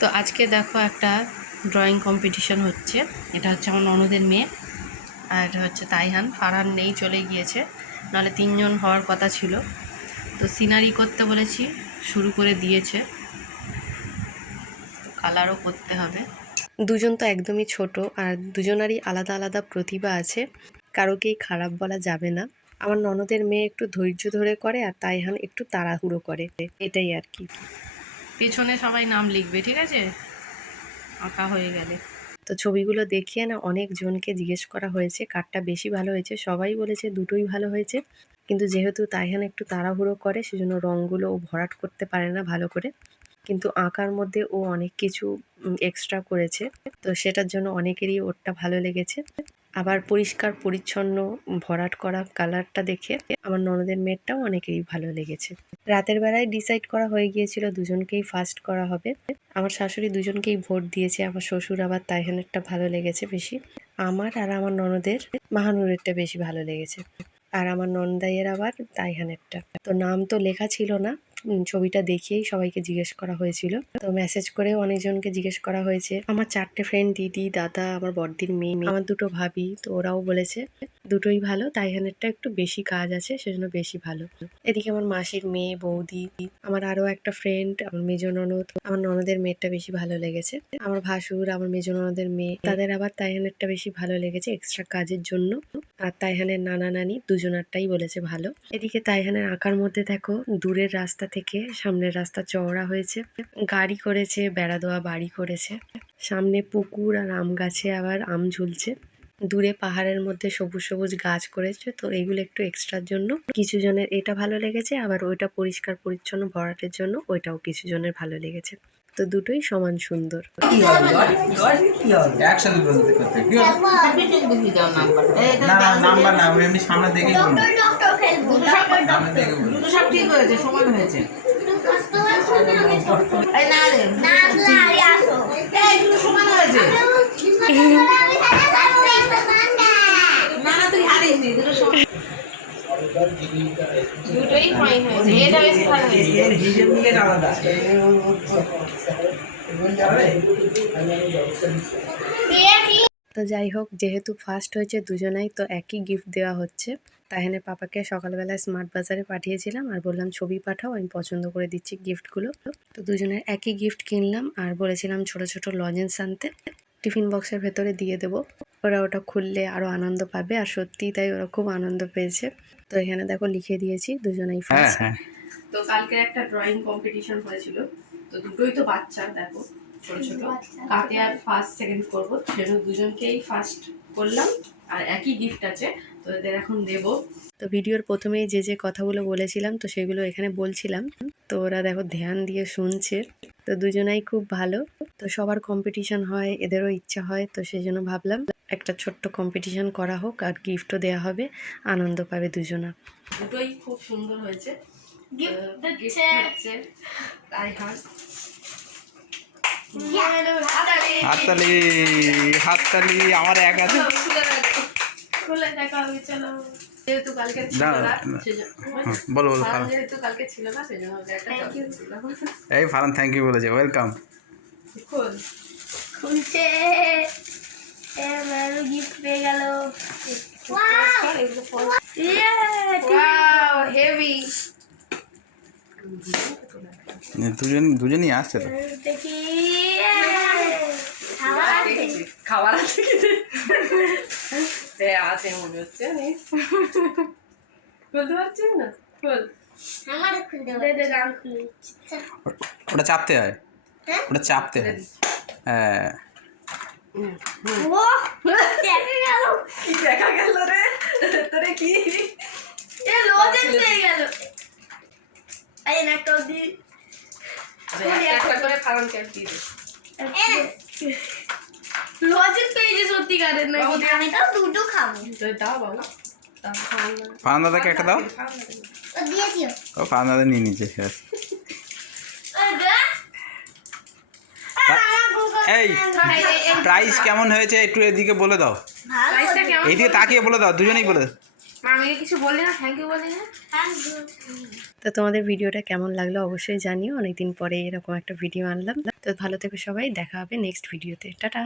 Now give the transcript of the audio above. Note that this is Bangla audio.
তো আজকে দেখো একটা ড্রয়িং কম্পিটিশন হচ্ছে। এটা হচ্ছে আমার ননদের মেয়ে আর এটা হচ্ছে তাইহান। ফারহান নেই, চলে গিয়েছে। নাহলে তিনজন হওয়ার কথা ছিল। তো সিনারি করতে বলেছি, শুরু করে দিয়েছে। কালারও করতে হবে। দুজন তো একদমই ছোট আর দুজনারই আলাদা আলাদা প্রতিভা আছে। কারোকেই খারাপ বলা যাবে না। আমার ননদের মেয়ে একটু ধৈর্য ধরে করে আর তাইহান একটু তাড়াহুড়ো করে। এটাই আর কি। পেছনে সবাই নাম লিখবে, ঠিক আছে? আঁকা হয়ে গেলে। তো ছবিগুলো দেখিয়ে না অনেক জনকে জিজ্ঞেস করা হয়েছে, কারটা বেশি ভালো হয়েছে। সবাই বলেছে দুটোই ভালো হয়েছে। কিন্তু যেহেতু তাইহান একটু তাড়াহুড়ো করে, সেজন্য রঙগুলো ও ভরাট করতে পারে না ভালো করে। কিন্তু আঁকার মধ্যে ও অনেক কিছু এক্সট্রা করেছে। তো সেটার জন্য অনেকেরই ওরটা ভালো লেগেছে। আবার পরিষ্কার, পরিচ্ছন্ন, ভরাট করা কালারটা দেখে আমার ননদের মেয়েরটাও অনেকেরই ভালো লেগেছে। রাতের বেলায় ডিসাইড করা হয়ে গিয়েছিল দুজনকেই ফার্স্ট করা হবে। আমার শাশুড়ি দুজনকেই ভোট দিয়েছে, আমার শ্বশুর আবার তাইহানেরটা ভালো লেগেছে বেশি। আমার আর আমার ননদের মাহানুরেরটা বেশি ভালো লেগেছে। আর আমার নন্দাইয়ের আবার তাইহানেরটা। তো নাম তো লেখা ছিল না। ছবিটা দেখিয়েই সবাইকে জিজ্ঞেস করা হয়েছিল। তো মেসেজ করেও অনেকজনকে জিজ্ঞেস করা হয়েছে। আমার চারটে ফ্রেন্ড দিদি দাদা আমার বড়দির মেয়ে মেয়ে, আমার দুটো ভাবি তো ওরাও বলেছে দুটোই ভালো তাইহানেরটা একটু বেশি কাজ আছে সেজন্য বেশি ভালো। এদিকে আমার মাসির মেয়ে বৌদি আমার আরও একটা ফ্রেন্ড আমার মেজ ননদ আমার ননদের মেয়েরটা বেশি ভালো লেগেছে। আমার ভাসুর আমার মেজ ননদের মেয়ে তাদের আবার তাইহানেরটা বেশি ভালো লেগেছে এক্সট্রা কাজের জন্য। আর তাইহানের নানা নানি দুজনারটাই বলেছে ভালো। এদিকে তাইহানের আঁকার মধ্যে দেখো দূরের রাস্তা থেকে সামনের রাস্তা চওড়া হয়েছে। গাড়ি করেছে, বেড়া দেওয়া বাড়ি করেছে। সামনে পুকুর আর আম গাছে আবার আম ঝুলছে। দূরে পাহাড়ের মধ্যে সবুজ সবুজ গাছ করেছে, তো এগুলো একটু এক্সট্রার জন্য। কিছু জনের এটা ভালো লেগেছে, আবার ওইটা পরিষ্কার পরিচ্ছন্ন ভরাটের জন্য ওইটাও কিছু জনের ভালো লেগেছে। তো দুটোই সমান সুন্দর? না তুই হারিস নি দুটো সমান দুটোই ফাইন হয়েছে এটা বেশি ভালো হয়েছে। এর হিসেব নিয়ে আলাদা। তো যাই হোক যেহেতু ফার্স্ট হয়েছে দুজনাই তো একই গিফট দেওয়া হচ্ছে। তাহেনের পাপাকে সকালবেলায় স্মার্ট বাজারে পাঠিয়েছিলাম আর বললাম ছবি পাঠাও আমি পছন্দ করে দিচ্ছি গিফটগুলো তো দুজনের একই গিফট কিনলাম আর বলেছিলাম ছোট ছোট লজেন্স আনতে। টিফিন বক্সের ভেতরে দিয়ে দেবো। ওরা ওটা খুললে আরও আনন্দ পাবে আর সত্যি তাই ওরা খুব আনন্দ পেয়েছে। তো এখানে দেখো লিখে দিয়েছি দুজনেই হ্যাঁ ফার্স্ট হ্যাঁ। তো কালকে একটা ড্রয়িং কম্পিটিশন হয়েছিল। তো দুটোই তো বাচ্চা দেখো ছোট ছোট। কাকে আর ফার্স্ট সেকেন্ড করব সেজন্য দুজনকেই ফার্স্ট করলাম। আর একই গিফট আছে তো এদের এখন দেব। তো ভিডিওর প্রথমেই যে যে কথাগুলো বলেছিলাম তো সেগুলো এখানে বলছিলাম। তো ওরা দেখো ধ্যান দিয়ে শুনছে। তো দুজনাই খুব ভালো। তো সবার কম্পিটিশন হয় এদেরও ইচ্ছা হয় তো সেই জন্য ভাবলাম একটা ছোট্ট কম্পিটিশন করা হোক আর গিফটও দেওয়া হবে আনন্দ পাবে দুজনা। দুটোই খুব সুন্দর হয়েছে। হাততালি। হাততালি আমার এক আছে। খুলে দেখা হবে যেহেতু কালকে ছিল না, না। না। সেজন্য হুম, বলো বলো ফারান যেহেতু কালকে ছিল না সেজন্য একটা চকলেট এই ফারান থ্যাংক ইউ বলেছে ওয়েলকাম খোল খুলছে এবার গিফট পেয়ে গেল। হেভি দুজন দুজনই আসছে তো। দেখি। খাবার আছে। খাবার আছে হ্যাঁ আছে মনে হচ্ছে নে। খুলতে পারছিস না? খোল। আমার খুলতে দে দে গান খুলে ওটা চাপতে হয়। হ্যাঁ? ওটা চাপতে হয়। হ্যাঁ। গেল। দেখা গেল রে? তোরে কি? এ লোজেন গেল। এই না তো দি একটা একটা করে ফার্ম ক্যাপ দিয়ে পেয়েছে সত্যিকারের না আমি তো দুটো খাব। তো দাও বাবু। দাও খাওয়ান না। ফারান দাদাকে একটা দাও। ও ফারান দাদা নিয়ে নিচ্ছে এই প্রাইস কেমন হয়েছে? একটু এদিকে বলে দাও। এইদিকে তাকিয়ে বলে দাও দুজনেই বলে। দাও। কিছু বললি না থ্যাংক ইউ বললি না। তো তোমাদের ভিডিওটা কেমন লাগল অবশ্যই জানিও। অনেকদিন পরে এরকম একটা ভিডিও আনলাম। তো ভালো থেকো সবাই দেখা হবে নেক্সট ভিডিওতে টাটা।